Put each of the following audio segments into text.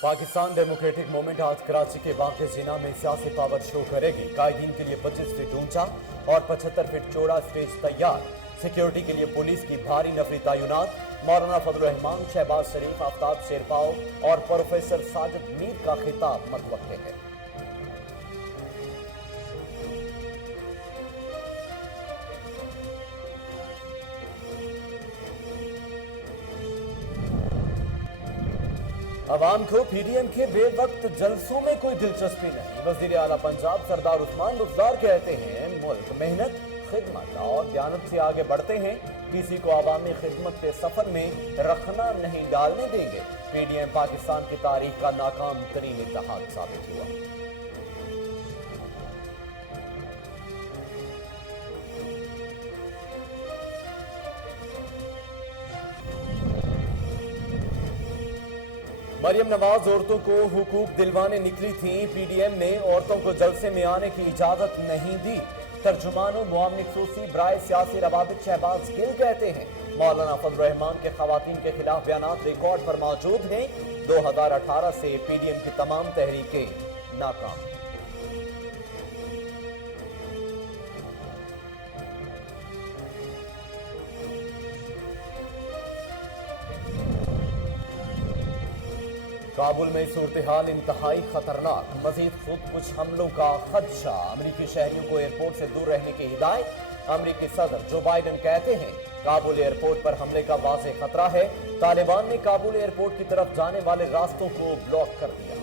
Pakistan democratic movement आज कराची के बाग जिना में सियासी पावर शो करेगी। कायदीन के लिए 25 फीट ऊंचा और 75 फीट चौड़ा स्टेज तैयार। सिक्योरिटी के लिए पुलिस की भारी नफरी तैनात। मौलाना फजल रहमान, शहबाज शरीफ, आफ्ताब शेरपाव और प्रोफेसर साजिद मीर का खिताब मतवक्के है। अवाम को पीडीएम के बेवक्त जलसों में कोई दिलचस्पी नहीं। वजीर आला पंजाब सरदार उस्मान गुफ्तार कहते हैं, मुल्क मेहनत, खिदमत और दयानत से आगे बढ़ते हैं। किसी को अवामी खिदमत के सफर में रखना नहीं डालने देंगे। पीडीएम पाकिस्तान की तारीख का नाकाम तरीन इत्तेहाद साबित हुआ। मरियम नवाज औरतों को हुकूक दिलवाने निकली थी। पीडीएम ने औरतों को जलसे में आने की इजाजत नहीं दी। तर्जुमान मुआवनिक सूसी बराए सियासी रवाबित शहबाज गिल कहते हैं, मौलाना फजल रहमान के खवातीन के खिलाफ बयानात रिकॉर्ड पर मौजूद हैं। 2018 से पीडीएम की तमाम तहरीकें नाकाम। काबुल में सूरत हाल इंतहाई खतरनाक। मजीद खुद कुछ हमलों का खदशा। अमरीकी शहरियों को एयरपोर्ट से दूर रहने की हिदायत। अमरीकी सदर जो बाइडन कहते हैं, काबुल एयरपोर्ट पर हमले का वाज़ेह खतरा है। तालिबान ने काबुल एयरपोर्ट की तरफ जाने वाले रास्तों को ब्लॉक कर दिया।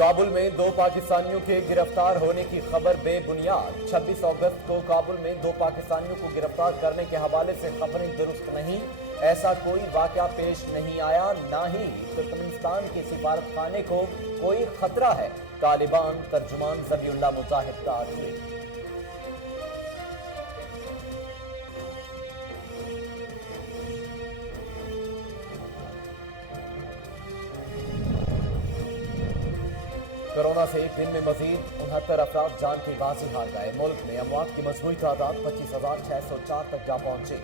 काबुल में 2 पाकिस्तानियों के गिरफ्तार होने की खबर बेबुनियाद। 26 अगस्त को काबुल में 2 पाकिस्तानियों को गिरफ्तार करने के हवाले से खबरें दुरुस्त नहीं। ऐसा कोई वाकया पेश नहीं आया, ना ही तुर्कमेनिस्तान के सिफारत खाने को कोई खतरा है। तालिबान तर्जुमान ज़बीउल्लाह मुजाहिद का ट्वीट। कोरोना से एक दिन में मजीद 69 अफराद जान की बाजी हार गए। मुल्क में अमवात की मजमूई तादाद 25,604 तक जा पहुंची।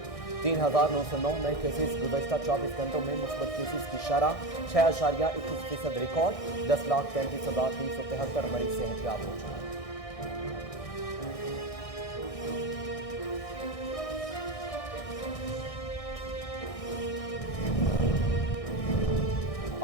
3,909 नए केसेस गुज़श्ता 24 घंटों में। मुस्बत केसेस की शरह 6.21% रिकॉर्ड। 10,33,373 मरीज सेहतयाब हो चुके हैं।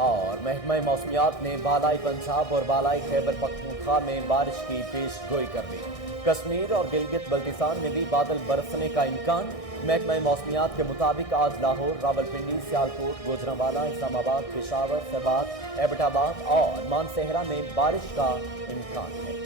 और महकमा मौसमियात ने बालाई पंजाब और बालाई खैबर पख्तूनख्वा में बारिश की पेश गोई कर दी। कश्मीर और गिलगित बल्तिस्तान में भी बादल बरसने का इम्कान। महकमा मौसमियात के मुताबिक आज लाहौर, रावलपिंडी, सियालकोट, गुजरांवाला, इस्लामाबाद, पेशावर, फैबाद, एबटाबाद और मानसेहरा में बारिश का इम्कान है।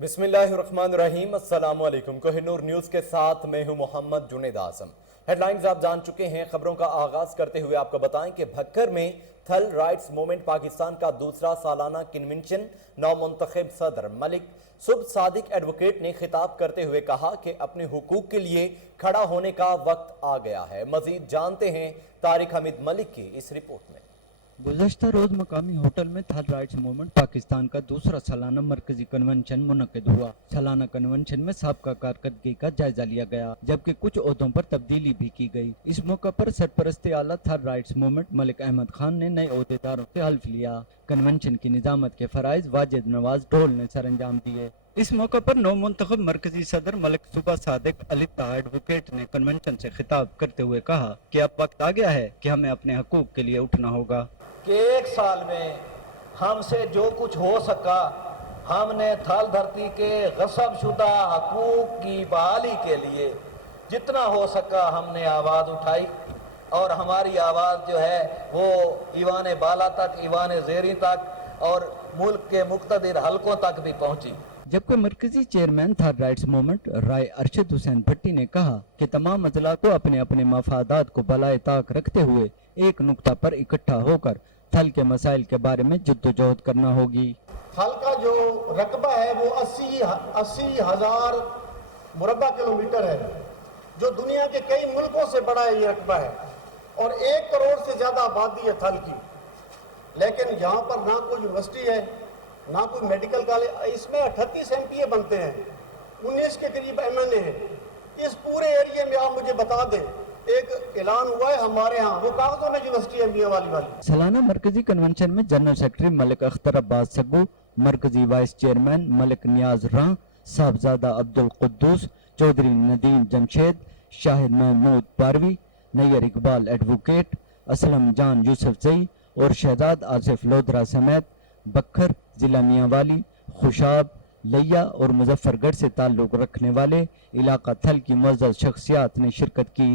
बिस्मिल्लाहिर्रहमानिर्रहीम। अस्सलाम वालेकुम। कोहिनूर न्यूज़ के साथ मैं हूं मोहम्मद जुनेद आज़म। हेडलाइंस आप जान चुके हैं। खबरों का आगाज करते हुए आपको बताएं कि भक्कर में थल राइट्स मूवमेंट पाकिस्तान का दूसरा सालाना कन्वेंशन नौमुंतखब सदर मलिक सुब सादिक एडवोकेट ने खिताब करते हुए कहा कि अपने हुकूक के लिए खड़ा होने का वक्त आ गया है। मजीद जानते हैं तारिक हमीद मलिक की इस रिपोर्ट में। गुज़श्ता रोज मकामी होटल में थल राइट्स मूवमेंट पाकिस्तान का दूसरा सालाना मरकजी कन्वेंशन मुनक्किद हुआ। सालाना कन्वेंशन में साबका कारकर्दगी का जायजा लिया गया, जबकि कुछ ओहदों पर तब्दीली भी की गई। इस मौका पर सरपरस्ती आला थल राइट्स मूवमेंट मलिक अहमद खान ने नए ओहदेदारों से हल्फ लिया। कन्वेंशन की निजामत के फराइज वाजिद नवाज ढोल ने सर अंजाम दिए। इस मौका पर नौ मुंतखब मरकजी सदर मलिक सुबह सादिक अली ताहा एडवोकेट ने कन्वेंशन से खिताब करते हुए कहा कि अब वक्त आ गया है कि हमें अपने हकूक के लिए उठना होगा। कि एक साल में हमसे जो कुछ हो सका, हमने थल धरती के गसब शुदा हकूक की बहाली के लिए जितना हो सका हमने आवाज़ उठाई। और हमारी आवाज़ जो है वो ईवान बाला तक, ईवान ज़ेरी तक और मुल्क के मुख्तलिफ हलकों तक भी पहुंची। जबकि मरकजी चेयरमैन थल राइट्स मूवमेंट राय अरशद हुसैन भट्टी ने कहा कि तमाम अजला को अपने अपने मफादात को बलाए ताक रखते हुए एक नुक्ता पर इकट्ठा होकर थल के मसाइल के बारे में जद्दोजहद करना होगी। थल का जो रकबा है वो 80,000 मुरब्बा किलोमीटर है, जो दुनिया के कई मुल्कों से बड़ा ये रकबा है। اور 1 करोड़ से ज़्यादा आबादी है थल की, लेकिन यहाँ पर ना कोई यूनिवर्सिटी है, ना कोई मेडिकल कॉलेज। इसमें 38 MPA बनते हैं, 19 के करीब MNA हैं। इस पूरे एरिया में आप मुझे बता दें, एक ऐलान हुआ है हमारे यहाँ, वो कागजों में यूनिवर्सिटी MBA वाली सालाना मरकजी कन्वेंशन में जनरल सेक्रेटरी मलिक अख्तर अब्बास सग्गू, मरकजी वाइस चेयरमैन मलिक नियाज रां, साहबजादा अब्दुल कुद्दूस, चौधरी नदीम जमशेद, शाहिद महमूद पारवी, नैयर इकबाल एडवोकेट, असलम जान यूसुफ जई और शहजाद आसिफ लोधरा समेत बखर, जिला मियांवाली, खुशाब, लिया और मुजफ्फरगढ़ से ताल्लुक रखने वाले इलाका थल की मुअज़्ज़ज़ शख्सियात ने शिरकत की।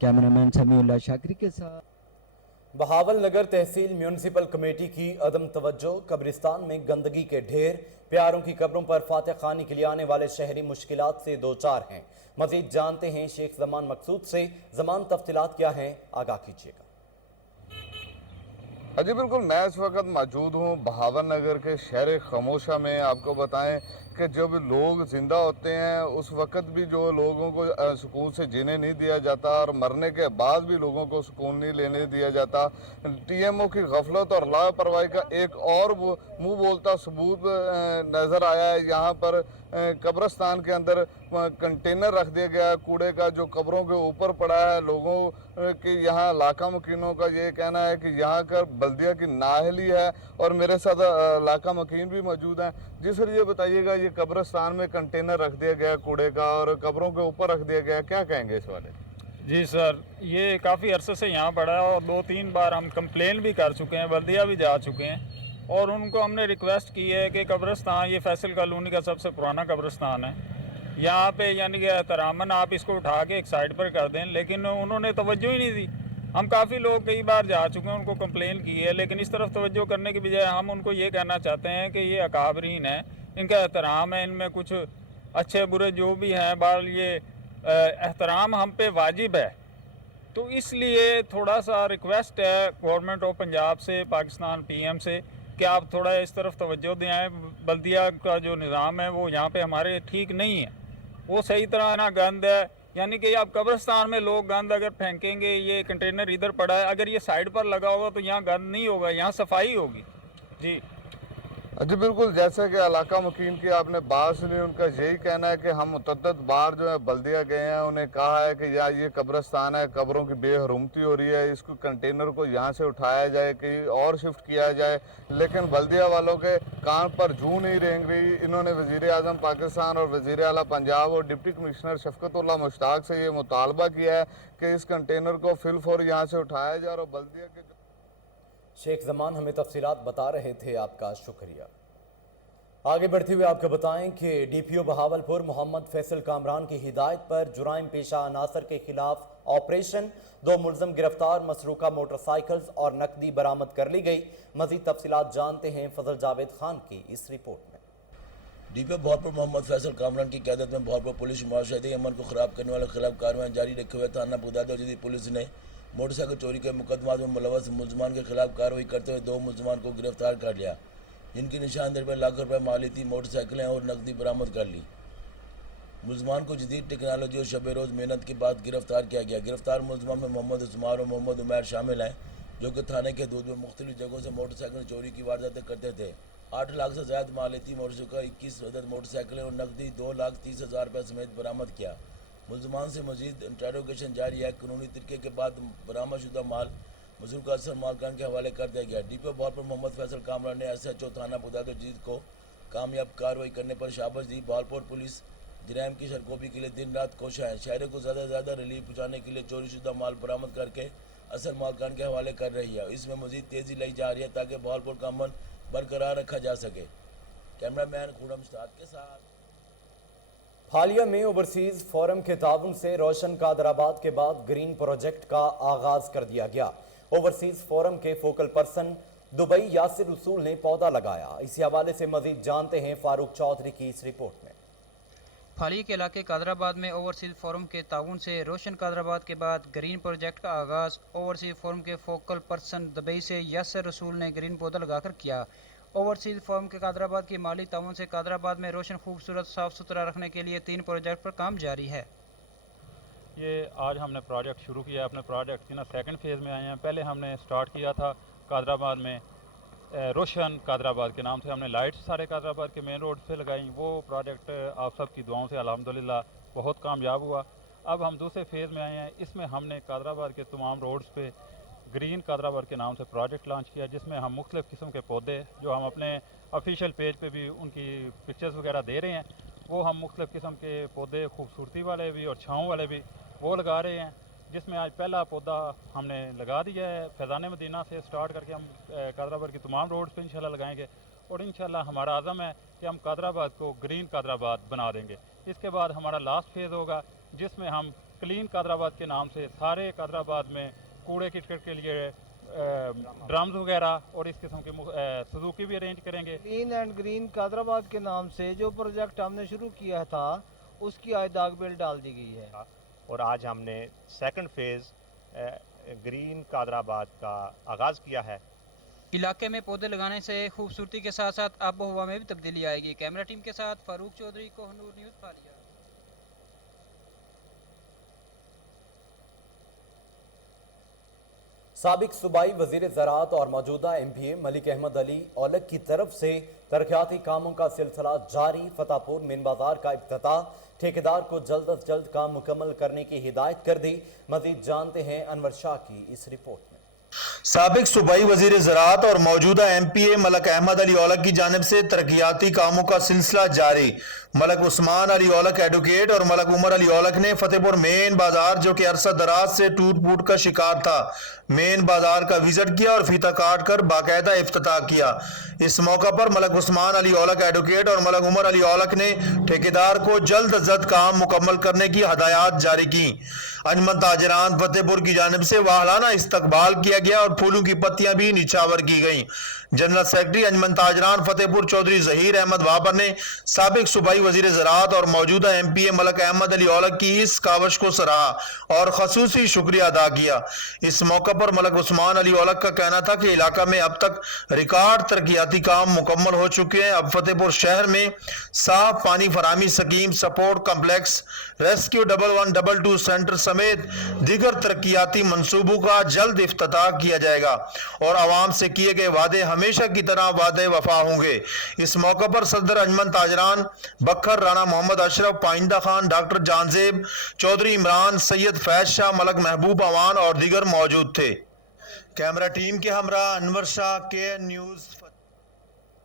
कैमरामैन समीउल्लाह शाकिरी के साथ। बहावल नगर तहसील म्यूनिसिपल कमेटी की अदम तवज्जो, कब्रिस्तान में गंदगी के ढेर, प्यारों की कब्रों पर फातिह खानी के लिए आने वाले शहरी मुश्किलात से दो चार हैं। मजीद जानते हैं शेख जमान मकसूद से। जमान तफसीलात क्या हैं, आगाह कीजिएगा। जी बिल्कुल, मैं इस वक्त मौजूद हूँ बहावल नगर के शहर खमोशा में। आपको बताएं कि जब लोग ज़िंदा होते हैं उस वक्त भी जो लोगों को सुकून से जीने नहीं दिया जाता और मरने के बाद भी लोगों को सुकून नहीं लेने दिया जाता। TMO की गफलत और लापरवाही का एक और मुंह बोलता सबूत नज़र आया है। यहाँ पर कब्रिस्तान के अंदर कंटेनर रख दिया गया है कूड़े का, जो कब्रों के ऊपर पड़ा है। लोगों के यहाँ इलाका मकीनों का ये कहना है कि यहाँ का बल्दिया की नाअहली है। और मेरे साथ इलाका मकीन भी मौजूद हैं। जी सर, ये बताइएगा, ये कब्रिस्तान में कंटेनर रख दिया गया कूड़े का और कब्रों के ऊपर रख दिया गया, क्या कहेंगे इस वाले? जी सर, ये काफ़ी अरसे से यहाँ पड़ा है और 2-3 बार हम कंप्लेन भी कर चुके हैं, बल्दिया भी जा चुके हैं और उनको हमने रिक्वेस्ट की है कि कब्रिस्तान, ये फैसल कॉलोनी का सबसे पुराना कब्रिस्तान है, यहाँ पे यानी कि एहतरामन आप इसको उठा के एक साइड पर कर दें, लेकिन उन्होंने तवज्जो ही नहीं दी। हम काफ़ी लोग कई बार जा चुके हैं, उनको कंप्लेन की है, लेकिन इस तरफ तवज्जो करने की बजाय हम उनको ये कहना चाहते हैं कि ये अकाबरीन है, इनका एहतराम है, इनमें कुछ अच्छे बुरे जो भी हैं बाल ये एहतराम हम पे वाजिब है। तो इसलिए थोड़ा सा रिक्वेस्ट है गवर्नमेंट ऑफ पंजाब से, पाकिस्तान PM से, कि आप थोड़ा इस तरफ तवज्जो दें। बल्दिया का जो निज़ाम है वो यहाँ पे हमारे ठीक नहीं है, वो सही तरह ना गंद है, यानी कि आप कब्रिस्तान में लोग गंद अगर फेंकेंगे, ये कंटेनर इधर पड़ा है, अगर ये साइड पर लगा होगा तो यहाँ गंद नहीं होगा, यहाँ सफाई होगी। जी जी बिल्कुल, जैसे कि इलाका मकीन की आपने बात सुनी, उनका यही कहना है कि हम मुतअद्दिद बार जो है बल्दिया गए हैं, उन्हें कहा है कि यार ये कब्रिस्तान है, कब्रों की बेहरमती हो रही है, इसको कंटेनर को यहाँ से उठाया जाए, कहीं और शिफ्ट किया जाए, लेकिन बल्दिया वालों के कान पर जूं नहीं रेंग रही। इन्होंने वज़ीर आज़म पाकिस्तान और वज़ीर आला पंजाब और डिप्टी कमिश्नर शफकतुल्लाह मुश्ताक से ये मुतालबा किया है कि इस कंटेनर को फिलफौर यहाँ से उठाया जाए। और बल्दिया के शेख जमान हमें तफसीलात बता रहे थे, आपका शुक्रिया। आगे बढ़ते हुए आपको बताएं कि DPO बहावलपुर मोहम्मद फैसल कामरान की हिदायत पर जुराइम पेशा अनासर के खिलाफ ऑपरेशन, 2 मुलजम गिरफ्तार, मसरूका मोटरसाइकिल्स और नकदी बरामद कर ली गई। मजीद तफसीलात जानते हैं फजल जावेद खान की इस रिपोर्ट में। DPO बहावलपुर मोहम्मद फैसल कामरान की क़यादत में बहावलपुर पुलिस माशरती अमन को ख़राब करने वालों के खिलाफ कार्रवाई जारी रखे हुए थाना बगदाद और जदीद पुलिस ने मोटरसाइकिल चोरी के मुकदमात में मुलव्वस मुलजमान के खिलाफ कार्रवाई करते हुए 2 मुलजमान को गिरफ्तार कर लिया, जिनकी निशानदेही पर लाख रुपये माली थी, मोटरसाइकिलें और नकदी बरामद कर ली। मुलजमान को जदीद टेक्नोलॉजी और शब रोज़ मेहनत के बाद गिरफ्तार किया गया। गिरफ्तार मुलजमान में मोहम्मद उस्मान और मोहम्मद उमैर शामिल हैं, जो कि थाने के हदूद में मुख्तलिफ जगहों से मोटरसाइकिल चोरी की वारदातें करते थे। 8 लाख से ज़्यादा माली थी, मोटरसाइकिल 21 अदद मोटरसाइकिलें और नकदी 2,30,000 रुपये समेत बरामद किया। मुलजमान से मजीद इंटरोगेशन जारी है। कानूनी तरीके के बाद बरामदशुदा माल मजरूका असर मालकान के हवाले कर दिया गया। DPO बहावलपुर मोहम्मद फैसल कामरान ने SHO थाना बगदाद जदीद को कामयाब कार्रवाई करने पर शाबाश दी। बहावलपुर पुलिस जराइम की सरगोबी के लिए दिन रात कोशा है। शहरों को ज़्यादा से ज़्यादा रिलीफ पहुँचाने के लिए चोरीशुदा माल बरामद करके असल मालकान के हवाले कर रही है। इसमें मजीद तेज़ी लाई जा रही है ताकि बहावलपुर का अमन बरकरार रखा जा सके। कैमरामैन खुरम उस्ताद के साथ। हालिया में ओवरसीज फोरम के ताउन से रोशन कादराबाद के बाद ग्रीन प्रोजेक्ट का आगाज कर दिया गया। ओवरसीज फोरम के फोकल पर्सन दुबई यासिर रसूल ने पौधा लगाया। इसी हवाले से मजीद जानते हैं फारूक चौधरी की इस रिपोर्ट में। फाली के इलाके कादराबाद में ओवरसीज फोरम के ताउन से रोशन कादराबाद के बाद ग्रीन प्रोजेक्ट का आगाज़ ओवरसीज फोरम के फोकल पर्सन दुबई से यासिर रसूल ने ग्रीन पौधा लगाकर किया। ओवरसीज फोरम के कादराबाद की माली ताउन से कादराबाद में रोशन खूबसूरत साफ़ सुथरा रखने के लिए 3 प्रोजेक्ट पर काम जारी है। یہ آج ہم نے پروجیکٹ شروع کیا ہے. اپنے پروجیکٹ کی سیکنڈ فیز میں آئے ہیں. پہلے ہم نے سٹارٹ کیا تھا قادر آباد میں روشن قادر آباد کے نام سے. ہم نے لائٹس سارے قادر آباد کے مین روڈ پہ لگائیں. وہ پروجیکٹ آپ سب کی دعاؤں سے الحمدللہ بہت کامیاب ہوا. اب ہم دوسرے فیز میں آئے ہیں. اس میں ہم نے قادر آباد کے تمام روڈز پہ گرین قادر آباد کے نام سے پروجیکٹ لانچ کیا، جس میں ہم مختلف قسم کے پودے جو ہم اپنے آفیشیل پیج پہ بھی ان کی پکچرز وغیرہ دے رہے ہیں، وہ ہم مختلف قسم کے پودے خوبصورتی والے بھی اور چھاؤں والے بھی وہ لگا رہے ہیں. جس میں آج پہلا پودا ہم نے لگا دیا ہے. فیضان مدینہ سے سٹارٹ کر کے ہم قادر آباد کی تمام روڈز پہ انشاءاللہ لگائیں گے، اور انشاءاللہ ہمارا عزم ہے کہ ہم قادر آباد کو گرین قادر آباد بنا دیں گے. اس کے بعد ہمارا لاسٹ فیز ہوگا جس میں ہم کلین قادر آباد کے نام سے سارے قادر آباد میں کوڑے کرکٹ کے لیے ڈرمز وغیرہ اور اس قسم کے سزوکی بھی ارینج کریں گے. کلین اینڈ گرین قادر آباد کے نام سے جو پروجیکٹ ہم نے شروع کیا تھا اس کی آج داغ بیل ڈال دی گئی ہے، اور آج ہم نے سیکنڈ فیز گرین قادر آباد کا آغاز کیا ہے. علاقے میں پودے لگانے سے خوبصورتی کے ساتھ ساتھ آب و ہوا میں بھی تبدیلی آئے گی. کیمرہ ٹیم کے ساتھ فاروق چودھری، کوہ نور نیوز، فالیہ. سابق صوبائی وزیر زراعت اور موجودہ ایم پی اے ملک احمد علی اولک کی طرف سے ترقیاتی کاموں کا سلسلہ جاری. فتح پور مین بازار کا افتتاح، ٹھیکیدار کو جلد از جلد کام مکمل کرنے کی ہدایت کر دی. مزید جانتے ہیں انور شاہ کی اس رپورٹ میں. سابق صوبائی وزیر زراعت اور موجودہ ایم پی اے ملک احمد علی اولک کی جانب سے ترقیاتی کاموں کا سلسلہ جاری. ملک عثمان علی اولک ایڈوکیٹ اور ملک عمر علی اولک نے فتح پور مین بازار جو کہ عرصہ دراز سے ٹوٹ پھوٹ کا شکار تھا، مین بازار کا وزٹ کیا اور فیتہ کاٹ کر باقاعدہ افتتاح کیا. اس موقع پر ملک عثمان علی اولک ایڈوکیٹ اور ملک عمر علی اولک نے ٹھیکیدار کو جلد از جلد کام مکمل کرنے کی ہدایات جاری کی. انجمن تاجران فتح پور کی جانب سے واہلانہ استقبال کیا گیا اور پھولوں کی پتیاں بھی نچھاور کی گئیں. جنرل سیکرٹری انجمن تاجران فتح پور چودھری ظہیر احمد بابر نے سابق صوبائی وزیر زراعت اور موجودہ ایم پی اے ملک احمد علی اولک کی اس کاوش کو سراہا اور خصوصی شکریہ ادا کیا. اس موقع پر ملک عثمان علی اولک کا کہنا تھا کہ علاقہ میں اب تک ریکارڈ ترقیاتی کام مکمل ہو چکے ہیں. اب فتح پور شہر میں صاف پانی فراہمی scheme, support complex, rescue 1122 centre سمیت دیگر ترقیاتی منصوبوں کا جلد افتتاح کیا جائے گا اور عوام سے کیے گئے وعدے ہمیشہ کی طرح وعدے وفا ہوں گے. اس موقع پر صدر انجمن تاجران بکھر رانا محمد اشرف، پائندہ خان، ڈاکٹر جانزیب، چودھری عمران، سید فیض شاہ، ملک محبوب اوان اور دیگر موجود تھے. کیمرہ ٹیم کے ہمراہ انور شاہ، کے نیوز.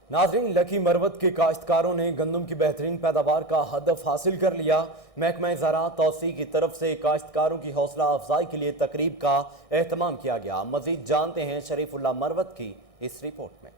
ناظرین، لکی مروت کے کاشتکاروں نے گندم کی بہترین پیداوار کا ہدف حاصل کر لیا. محکمہ زراعت توسیع کی طرف سے کاشتکاروں کی حوصلہ افزائی کے لیے تقریب کا اہتمام کیا گیا. مزید جانتے ہیں شریف اللہ مروت کی اس رپورٹ میں.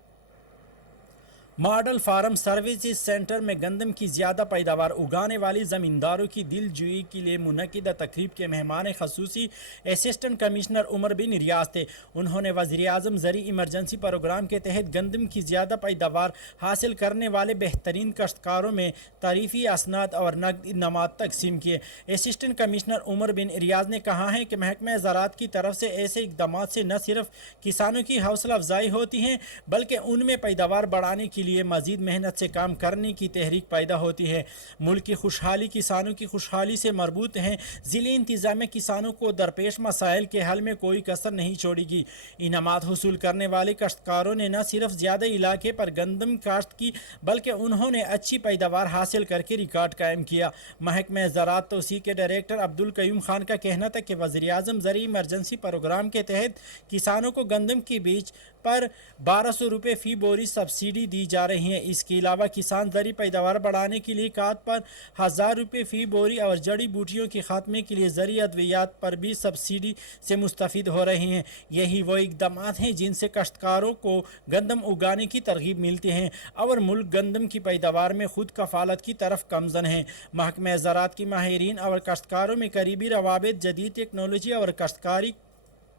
ماڈل فارم سروسز سینٹر میں گندم کی زیادہ پیداوار اگانے والی زمینداروں کی دل جوئی کے لیے منعقدہ تقریب کے مہمان خصوصی اسسٹنٹ کمشنر عمر بن ریاض تھے. انہوں نے وزیر اعظم زرعی ایمرجنسی پروگرام کے تحت گندم کی زیادہ پیداوار حاصل کرنے والے بہترین کاشتکاروں میں تعریفی اسناد اور نقد انعامات تقسیم کیے. اسسٹنٹ کمشنر عمر بن ریاض نے کہا ہے کہ محکمہ زراعت کی طرف سے ایسے اقدامات سے نہ صرف کسانوں کی حوصلہ افزائی ہوتی ہے بلکہ ان میں پیداوار بڑھانے کی لیے مزید محنت سے کام کرنے کی تحریک پیدا ہوتی ہے. ملک کی خوشحالی کسانوں کی خوشحالی سے مربوط ہے. ضلعی انتظامیہ کسانوں کو درپیش مسائل کے حل میں کوئی کسر نہیں چھوڑے گی. انعامات حصول کرنے والے کاشتکاروں نے نہ صرف زیادہ علاقے پر گندم کاشت کی بلکہ انہوں نے اچھی پیداوار حاصل کر کے ریکارڈ قائم کیا. محکمہ زراعت توسیع کے ڈائریکٹر عبدالقیوم خان کا کہنا تھا کہ وزیر اعظم زرعی ایمرجنسی پروگرام کے تحت کسانوں کو گندم کے بیج پر 1200 روپے فی بوری سبسڈی دی جا رہی ہے. اس کے علاوہ کسان زرعی پیداوار بڑھانے کے لیے کھاد پر 1000 روپے فی بوری اور جڑی بوٹیوں کے خاتمے کے لیے زرعی ادویات پر بھی سبسڈی سے مستفید ہو رہے ہیں. یہی وہ اقدامات ہیں جن سے کاشتکاروں کو گندم اگانے کی ترغیب ملتی ہے اور ملک گندم کی پیداوار میں خود کفالت کی طرف گامزن ہے. محکمہ زراعت کی ماہرین اور کاشتکاروں میں قریبی روابط، جدید ٹیکنالوجی اور کاشتکاری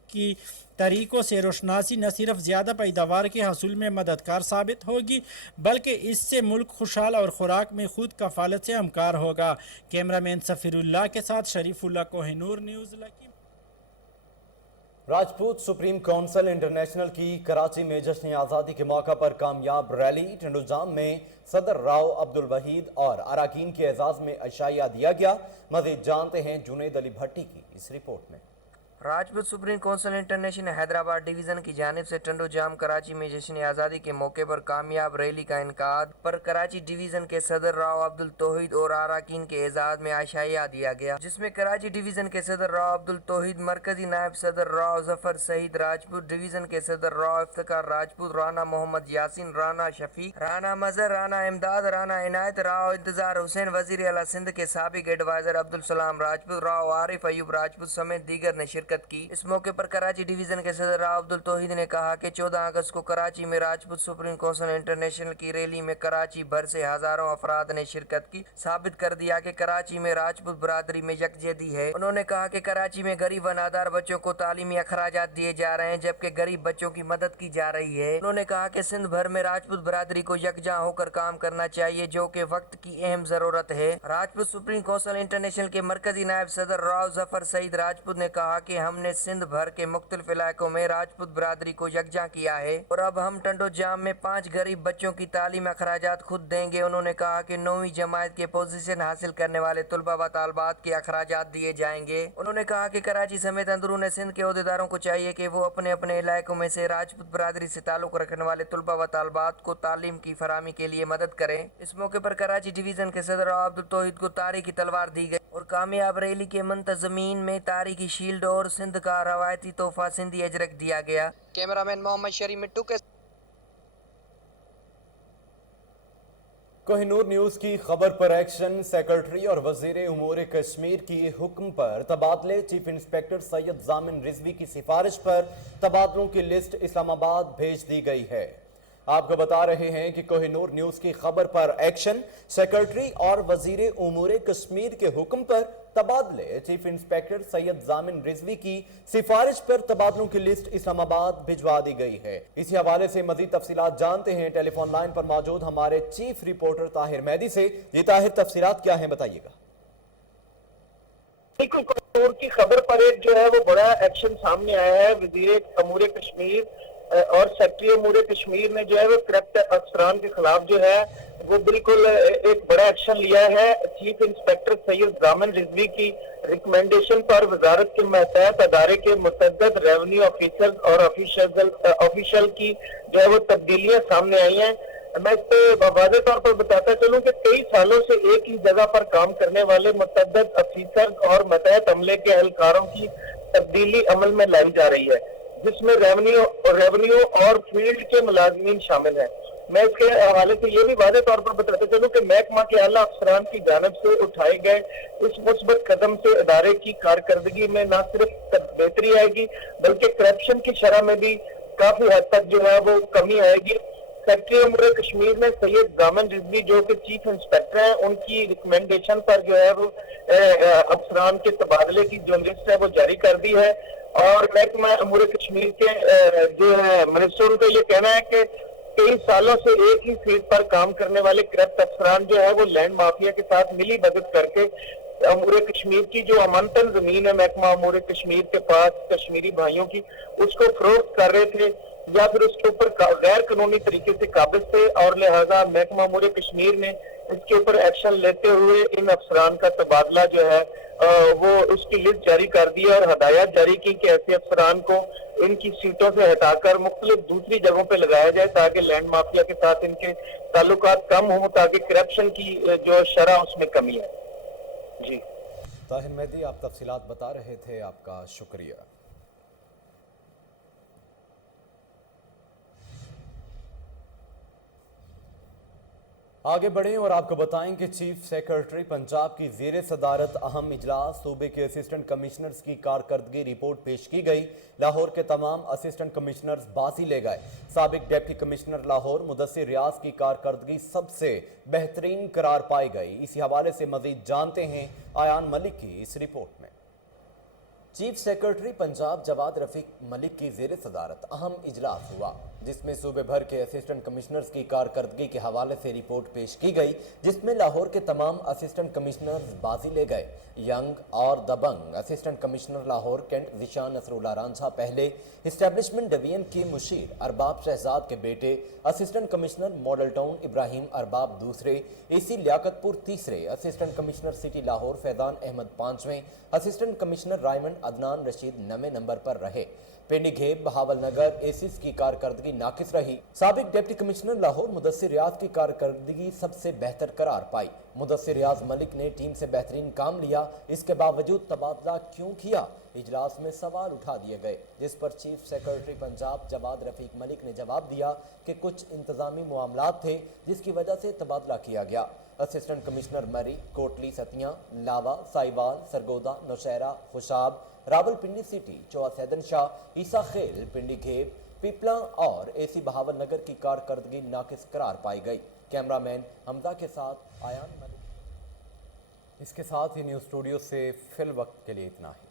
کی طریقوں سے روشناسی نہ صرف زیادہ پیداوار کے حصول میں مددگار ثابت ہوگی بلکہ اس سے ملک خوشحال اور خوراک میں خود کفالت سے ہمکار ہوگا. کیمرہ مین سفیر اللہ کے ساتھ شریف اللہ، کوہ نور نیوز. لکی राजपूत सुप्रीम काउंसिल इंटरनेशनल की कराची में जश्न आज़ादी के मौका पर कामयाब रैली टंडोजाम में सदर राव अब्दुल वहीद और अरकान के एजाज में अशाया दिया गया। मज़ीद जानते हैं जुनैद अली भट्टी की इस रिपोर्ट में। Rajput supreme council international Hyderabad division की जानिब से टंडोजाम कराची में जश्न आज़ादी के मौके पर कामयाब रैली का इनकाद पर कराची डिवीज़न के सदर राव अब्दुल तौहीद और अरकान के एजाज में आशाया दिया गया, जिसमें कराची डिवीज़न के सदर राव अब्दुल तौहीद, मरकजी नायब सदर राव जफर सईद राजपूत, डिवीज़न के सदर राव इफ्तिकार राजपूत, राना मोहम्मद यासीन, राना शफीक, राना मजहर, राना इमदाद, राना इनायत, राव इंतजार हुसैन, वजीर आला सिंध के साबिक एडवाइजर अब्दुल सलाम राजपूत, राव आरिफ अयूब राजपूत समेत दीगर ने शिरकत की। इस मौके पर कराची डिवीजन के सदर राव अब्दुल तौहीद ने कहा कि 14 अगस्त को कराची में राजपूत सुप्रीम काउंसिल इंटरनेशनल की रैली में कराची भर से हजारों अफराद ने शिरकत की, साबित कर दिया कि कराची में राजपूत बरादरी में यकजहती है। उन्होंने कहा कि कराची में गरीब व नादार बच्चों को तालीमी अखराजात दिए जा रहे हैं, जबकि गरीब बच्चों की मदद की जा रही है। उन्होंने कहा कि सिंध भर में राजपूत बरादरी को यकजा होकर काम करना चाहिए, जो कि वक्त की अहम जरूरत है। राजपूत सुप्रीम काउंसिल इंटरनेशनल के मरकजी नायब सदर राव जफर सईद राजपूत ने कहा कि हमने सिंध भर के मुख्तलिफ इलाकों में राजपूत बरादरी को यकजा किया है और अब हम टंडोजाम में 5 गरीब बच्चों की तालीम अखराजात खुद देंगे। उन्होंने कहा कि 9वीं जमात के पोजीशन हासिल करने वाले तुलबा व तालबात के अखराजात दिए जाएंगे। उन्होंने कहा कि कराची समेत अंदरून सिंध के अहदेदारों को चाहिए कि वो अपने अपने इलाकों में से राजपूत बरादरी से ताल्लुक रखने वाले तुलबा व तालबात को तालीम की फराहमी के लिए मदद करें। इस मौके पर कराची डिवीजन के सदर अब्दुल तौहीद को तारीखी तलवार दी गई और कामयाब रैली के मुंतजमीन में तारीखी शील्ड और सिंध का रवायती तोहफा सिंधी अजरक दिया गया। कैमरामैन मोहम्मद शरीफ मिट्टू के कोहिनूर न्यूज़ की खबर पर एक्शन। सेक्रेटरी और वजीर उमूर कश्मीर की हुक्म पर तबादले। चीफ इंस्पेक्टर सैयद जामिन रिजवी की सिफारिश पर तबादलों की लिस्ट इस्लामाबाद भेज दी गई है। आपको बता रहे हैं कि कोहिनूर न्यूज़ की खबर पर एक्शन। सेक्रेटरी और वजीर उमूर कश्मीर के हुक्म पर तबादले। चीफ इंस्पेक्टर सैयद जामिन रिजवी की सिफारिश पर तबादलों की लिस्ट इस्लामाबाद भिजवा दी गई है। इसी हवाले से मजीद तफसीलात जानते हैं टेलीफोन लाइन पर मौजूद हमारे चीफ रिपोर्टर ताहिर मेहदी से। जी ताहिर, तफसीलात क्या है बताइएगा। बिल्कुल, कोहिनूर की खबर पर एक जो है वो बड़ा एक्शन सामने आया है। वजीर उमूर कश्मीर और सेक्रेटरी उमूर कश्मीर ने जो है वो करप्ट अफसरान के खिलाफ जो है वो बिल्कुल एक बड़ा एक्शन लिया है। चीफ इंस्पेक्टर सैयद जामिन रिजवी की रिकमेंडेशन पर वजारत के महतहत अदारे के मुतअद्दिद रेवेन्यू ऑफिसर और ऑफिशियल की जो है वो तब्दीलियां सामने आई हैं। मैं इस पे वाज़ेह तौर पर बताता चलूं कि कई सालों से एक ही जगह पर काम करने वाले मुतअद्दिद ऑफिसर और मतहत अमले के एहलकारों की तब्दीली अमल में लाई जा रही है, जिसमें रेवेन्यू और फील्ड के मुलाजमीन शामिल हैं। मैं इसके हवाले से ये भी वाज़ेह तौर पर बताते चलूं कि महकमा के आला अफसरान की जानिब से उठाए गए इस मुस्बत कदम से अदारे की कारकर्दगी में न सिर्फ बेहतरी आएगी बल्कि करप्शन की शरह में भी काफी हद तक जो है वो कमी आएगी। सेक्रेटरी उमूर कश्मीर ने सैयद जामिन रिजवी जो कि चीफ इंस्पेक्टर हैं, उनकी रिकमेंडेशन पर जो है वो अफसरान के तबादले की जो लिस्ट है वो जारी कर दी है। और महकमा उमूर कश्मीर के जो है मिनिस्टर का ये कहना है कि कई सालों से एक ही सीट पर काम करने वाले करप्ट अफसरान जो है वो लैंड माफिया के साथ मिली भगत करके उमूर कश्मीर की जो अमनतन जमीन है महकमा उमूर कश्मीर के पास कश्मीरी भाइयों की, उसको फरोख्त कर रहे थे या फिर उसके ऊपर गैर कानूनी तरीके से काबिज थे और लिहाजा महकमा उमूर कश्मीर ने इसके ऊपर एक्शन लेते हुए इन अफसरान का तबादला जो है वो उसकी लिस्ट जारी कर दी और हदायत जारी की कि ऐसे अफसरान को इनकी सीटों से हटाकर मुख्तलिफ दूसरी जगहों पे लगाया जाए ताकि लैंड माफिया के साथ इनके ताल्लुकात कम हो, ताकि करप्शन की जो शरह उसमें कमी है। जी ताहिर मेहदी, आप तफसीलात बता रहे थे, आपका शुक्रिया। आगे बढ़ें और आपको बताएं कि चीफ सेक्रेटरी पंजाब की ज़ेरे सदारत अहम इजलास। सूबे के असिस्टेंट कमिश्नर्स की कारकर्दगी रिपोर्ट पेश की गई। लाहौर के तमाम असिस्टेंट कमिश्नर्स बाजी ले गए। साबिक डिप्टी कमिश्नर लाहौर मुदस्सिर रियाज की कारकर्दगी सबसे बेहतरीन करार पाई गई। इसी हवाले से मजीद जानते हैं आयान मलिक की इस रिपोर्ट में। चीफ सेक्रेटरी पंजाब जवाद रफीक मलिक की ज़ेर सदारत अहम इजलास हुआ, जिसमें सूबे भर के असिस्टेंट कमिश्नर्स की कारकर्दगी के हवाले से रिपोर्ट पेश की गई, जिसमें लाहौर के तमाम असिस्टेंट कमिश्नर्स बाजी ले गए। यंग और दबंग assistant commissioner Lahore cantt Zeeshan Nasrullah Ranjha पहले, इस्टेब्लिशमेंट डिवीजन के मुशीर अरबाब शहजाद के बेटे, assistant commissioner model town Ibrahim Arbab दूसरे, एसी लियाकतपुर तीसरे, assistant commissioner city Lahore Faizan Ahmad पांचवें, असिस्टेंट कमिश्नर रायमंड अदनान रशीद 9वें नंबर पर रहे। पिंडी घेब बहावल नगर एसीस की कारकर्दगी नाकिस रही। साबिक डिप्टी कमिश्नर लाहौर मुदस्सिर रियाज की कारकर्दगी सबसे बेहतर करार पाई। मुदस्सिर रियाज मलिक ने टीम से बेहतरीन काम लिया, इसके बावजूद तबादला क्यों किया? इजलास में सवाल उठा दिए गए, जिस पर चीफ सेक्रेटरी पंजाब जवाद रफीक मलिक ने जवाब दिया कि कुछ इंतजामी मामलात थे जिसकी वजह से तबादला किया गया। असिस्टेंट कमिश्नर मरी, कोटली सतियां, लावा, साहिवाल, सरगोदा, नौशहरा, खुशाब, रावलपिंडी सिटी, चौहा सैदन शाह, ईसा खेल, पिंडी घेब, पिपला और एसी बहावल नगर की कारकर्दगी नाकिस करार पाई गई। कैमरामैन हमजा के साथ आयान मलिक। इसके साथ ही न्यूज़ स्टूडियो से फिल वक्त के लिए इतना ही।